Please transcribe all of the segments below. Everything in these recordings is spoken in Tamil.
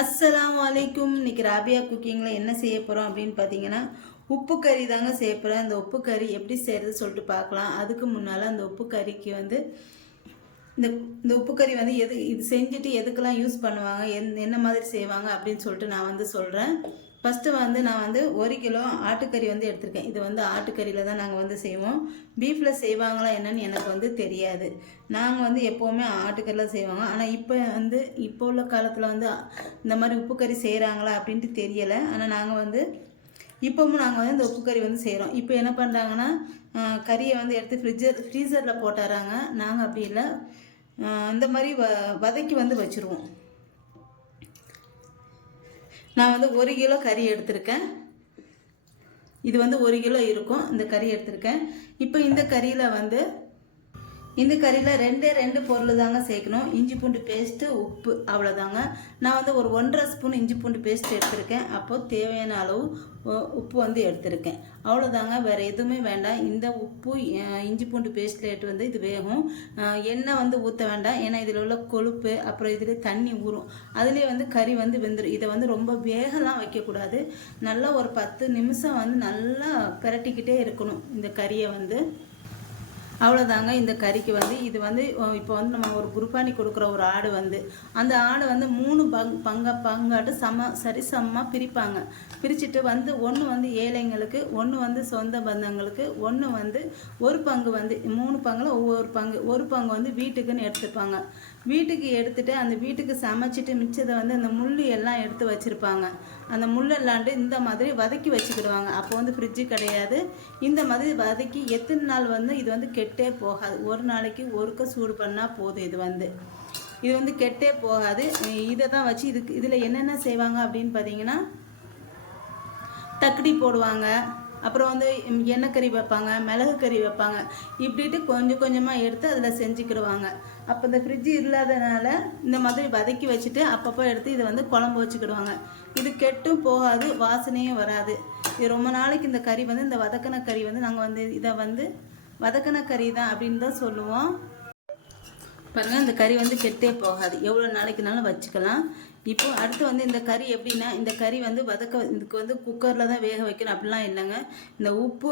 அஸ்ஸலாமு அலைக்கும். இன்னைக்கு ராபியா குக்கிங்கில் என்ன செய்ய போகிறோம் அப்படின்னு பார்த்தீங்கன்னா, உப்பு கறி தாங்க செய்ய போகிறேன். அந்த உப்பு கறி எப்படி செய்கிறது சொல்லிட்டு பார்க்கலாம். அதுக்கு முன்னால் அந்த உப்பு கறிக்கு வந்து இந்த இந்த உப்பு கறி வந்து இது செஞ்சுட்டு எதுக்கெல்லாம் யூஸ் பண்ணுவாங்க, என்ன மாதிரி செய்வாங்க அப்படின்னு சொல்லிட்டு நான் வந்து சொல்கிறேன். ஃபஸ்ட்டு வந்து நான் வந்து 1 கிலோ ஆட்டுக்கறி வந்து எடுத்திருக்கேன். இது வந்து ஆட்டுக்கறியில் தான் நாங்கள் வந்து செய்வோம். பீஃபில் செய்வாங்களா என்னன்னு எனக்கு வந்து தெரியாது. நாங்கள் வந்து எப்போவுமே ஆட்டுக்கறியில் செய்வாங்க. ஆனால் இப்போ உள்ள காலத்தில் வந்து இந்த மாதிரி உப்பு கறி செய்கிறாங்களா அப்படின்ட்டு தெரியலை. ஆனால் நாங்கள் வந்து இப்போவும் நாங்கள் வந்து இந்த உப்பு கறி வந்து செய்கிறோம். இப்போ என்ன பண்ணுறாங்கன்னா, கறியை வந்து எடுத்து ஃப்ரீசரில் போட்டுறாங்க. நாங்கள் அப்படி இல்லை, இந்த மாதிரி வதக்கி வந்து வச்சுருவோம். நான் வந்து 1 கிலோ கறி எடுத்திருக்கேன். இது வந்து 1 கிலோ இருக்கும் இந்த கறி எடுத்திருக்கேன். இப்போ இந்த கறியில் ரெண்டு பொருள் தாங்க சேர்க்கணும். இஞ்சி பூண்டு பேஸ்ட்டு, உப்பு, அவ்வளோதாங்க. நான் வந்து ஒரு 1.5 ஸ்பூன் இஞ்சி பூண்டு பேஸ்ட் எடுத்திருக்கேன். அப்போது தேவையான அளவு உப்பு வந்து எடுத்திருக்கேன். அவ்வளோதாங்க, வேறு எதுவுமே வேண்டாம். இந்த உப்பு இஞ்சி பூண்டு பேஸ்ட்லேட்டு வந்து இது வேகும். எண்ணெய் வந்து ஊற்ற வேண்டாம், ஏன்னா இதில் உள்ள கொழுப்பு அப்புறம் இதில் தண்ணி ஊறும். அதுலேயே வந்து கறி வந்து வெந்துடும். இதை வந்து ரொம்ப வேகலாம் வைக்கக்கூடாது. நல்லா ஒரு 10 நிமிஷம் வந்து நல்லா பிரட்டிக்கிட்டே இருக்கணும் இந்த கறியை வந்து. அவ்வளோதாங்க. இந்த கறிக்கு வந்து இது வந்து இப்போ வந்து நம்ம ஒரு குருபானி கொடுக்குற ஒரு ஆடு வந்து அந்த ஆடு வந்து 3 பங்காட்டு சரிசமமாக பிரிப்பாங்க. பிரிச்சுட்டு வந்து ஒன்று வந்து ஏழைங்களுக்கு, ஒன்று வந்து சொந்த பந்தங்களுக்கு, ஒன்று வந்து ஒரு பங்கு வந்து 3 பங்கில் ஒரு பங்கு வந்து வீட்டுக்குன்னு எடுத்துப்பாங்க. வீட்டுக்கு எடுத்துகிட்டு அந்த வீட்டுக்கு சமைச்சிட்டு மிச்சத்தை வந்து அந்த முள் எல்லாம் எடுத்து வச்சுருப்பாங்க. அந்த முள்ளெல்லாண்டு இந்த மாதிரி வதக்கி வச்சுக்கிடுவாங்க. அப்போ வந்து ஃப்ரிட்ஜு கிடையாது. இந்த மாதிரி வதக்கி எத்தனை நாள் வந்து இது வந்து கெட்டே போகாது. ஒரு நாளைக்கு ஒருக்க சூடு பண்ணால் போதும். இது வந்து கெட்டே போகாது. இதை தான் வச்சு இதில் என்னென்ன செய்வாங்க அப்படின்னு பார்த்தீங்கன்னா, தக்கடி போடுவாங்க, அப்புறம் வந்து எண்ணெய் கறி வைப்பாங்க, மிளகு கறி வைப்பாங்க. இப்படிட்டு கொஞ்சம் கொஞ்சமாக எடுத்து அதில் செஞ்சுக்கிடுவாங்க. அப்போ இந்த ஃப்ரிட்ஜு இல்லாதனால இந்த மாதிரி வதக்கி வச்சுட்டு அப்பப்போ எடுத்து இதை வந்து குழம்பு வச்சுக்கிடுவாங்க. இது கெட்டும் போகாது, வாசனையும் வராது. இது ரொம்ப நாளைக்கு இந்த கறி வந்து இந்த வதக்கின கறி வந்து நாங்கள் வந்து இதை வந்து வதக்கின கறி தான் அப்படின்னு தான் சொல்லுவோம். பாருங்கள், இந்த கறி வந்து கெட்டே போகாது, எவ்வளோ நாளைக்குனாலும் வச்சுக்கலாம். இப்போ அடுத்து வந்து இந்த கறி எப்படின்னா, இந்த கறி வந்து இதுக்கு வந்து குக்கரில் தான் வேக வைக்கணும் அப்படிலாம் இல்லைங்க. இந்த உப்பு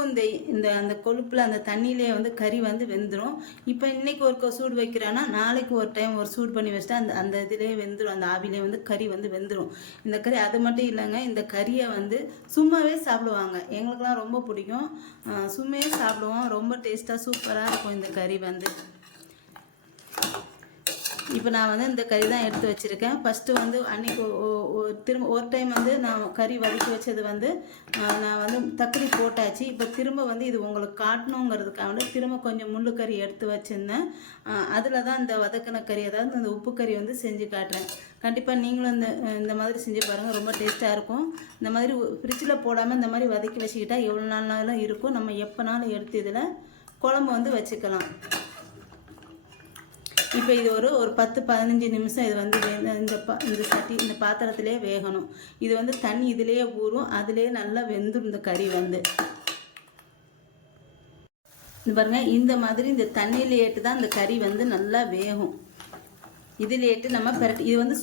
அந்த கொழுப்பில் அந்த தண்ணியிலே வந்து கறி வந்து வெந்துடும். இப்போ இன்றைக்கி ஒரு சூடு வைக்கிறேன்னா நாளைக்கு ஒரு டைம் ஒரு சூடு பண்ணி வச்சுட்டா அந்த இதிலே வெந்துடும். அந்த ஆவிலே வந்து கறி வந்து வெந்துடும். இந்த கறி அது மட்டும் இல்லைங்க, இந்த கறியை வந்து சும்மாவே சாப்பிடுவாங்க. எங்களுக்கெல்லாம் ரொம்ப பிடிக்கும். சும்மாவே சாப்பிடுவோம். ரொம்ப டேஸ்ட்டாக சூப்பராக இருக்கும் இந்த கறி வந்து. இப்போ நான் வந்து இந்த கறி தான் எடுத்து வச்சுருக்கேன். ஃபஸ்ட்டு வந்து அன்றைக்கி திரும்ப ஒரு டைம் வந்து நான் கறி வதக்கி வச்சது வந்து நான் வந்து தக்காளி போட்டாச்சு. இப்போ திரும்ப வந்து இது உங்களுக்கு காட்டணுங்கிறதுக்காக திரும்ப கொஞ்சம் முள்ளு கறி எடுத்து வச்சுருந்தேன். அதில் தான் இந்த வதக்கின கறி, அதாவது இந்த உப்பு கறி வந்து செஞ்சு காட்டுறேன். கண்டிப்பாக நீங்களும் இந்த மாதிரி செஞ்சு பாருங்கள், ரொம்ப டேஸ்ட்டாக இருக்கும். இந்த மாதிரி ஃப்ரிட்ஜில் போடாமல் இந்த மாதிரி வதக்கி வச்சுக்கிட்டால் எவ்வளோ நாளாலும் இருக்கும். நம்ம எப்போனாலும் எடுத்து இதில் குழம்பு வந்து வச்சுக்கலாம். இப்போ இது ஒரு 10-15 நிமிஷம் இது வந்து இந்த பாத்திரத்திலே வேகணும். இது வந்து தண்ணி இதிலேயே ஊறும், அதிலே நல்லா வெந்துடும் இந்த கறி வந்து. பாருங்கள், இந்த மாதிரி இந்த தண்ணியிலேட்டு தான் இந்த கறி வந்து நல்லா வேகும். இதிலேட்டு நம்ம பிரட்டி இது வந்து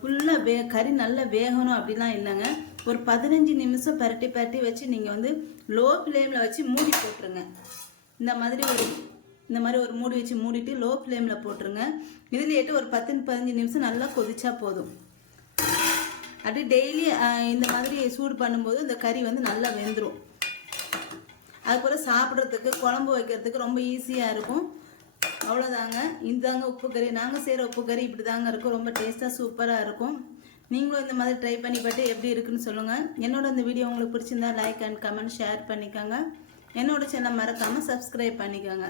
ஃபுல்லாக கறி நல்லா வேகணும் அப்படிலாம் இல்லைங்க. ஒரு 15 நிமிஷம் பிரட்டி வச்சு நீங்கள் வந்து லோ ஃப்ளேமில் வச்சு மூடி போட்டுருங்க. இந்த மாதிரி ஒரு மூடி வச்சு மூடிட்டு லோ ஃப்ளேமில் போட்டுருங்க. இதுலேட்டு ஒரு 10-15 நிமிஷம் நல்லா கொதிச்சா போதும். அப்படி டெய்லி இந்த மாதிரி சூடு பண்ணும்போது இந்த கறி வந்து நல்லா வெந்துடும். அதுபோல் சாப்பிட்றதுக்கு, குழம்பு வைக்கிறதுக்கு ரொம்ப ஈஸியாக இருக்கும். அவ்வளோதாங்க. இதுதாங்க உப்பு கறி. நாங்கள் செய்கிற உப்பு கறி இப்படி தாங்க இருக்கும். ரொம்ப டேஸ்ட்டாக சூப்பராக இருக்கும். நீங்களும் இந்த மாதிரி ட்ரை பண்ணி பார்த்து எப்படி இருக்குன்னு சொல்லுங்கள். என்னோட இந்த வீடியோ உங்களுக்கு பிடிச்சிருந்தா லைக் அண்ட் கமெண்ட் ஷேர் பண்ணிக்கோங்க. என்னோட சேனல் மறக்காமல் சப்ஸ்கிரைப் பண்ணிக்கோங்க.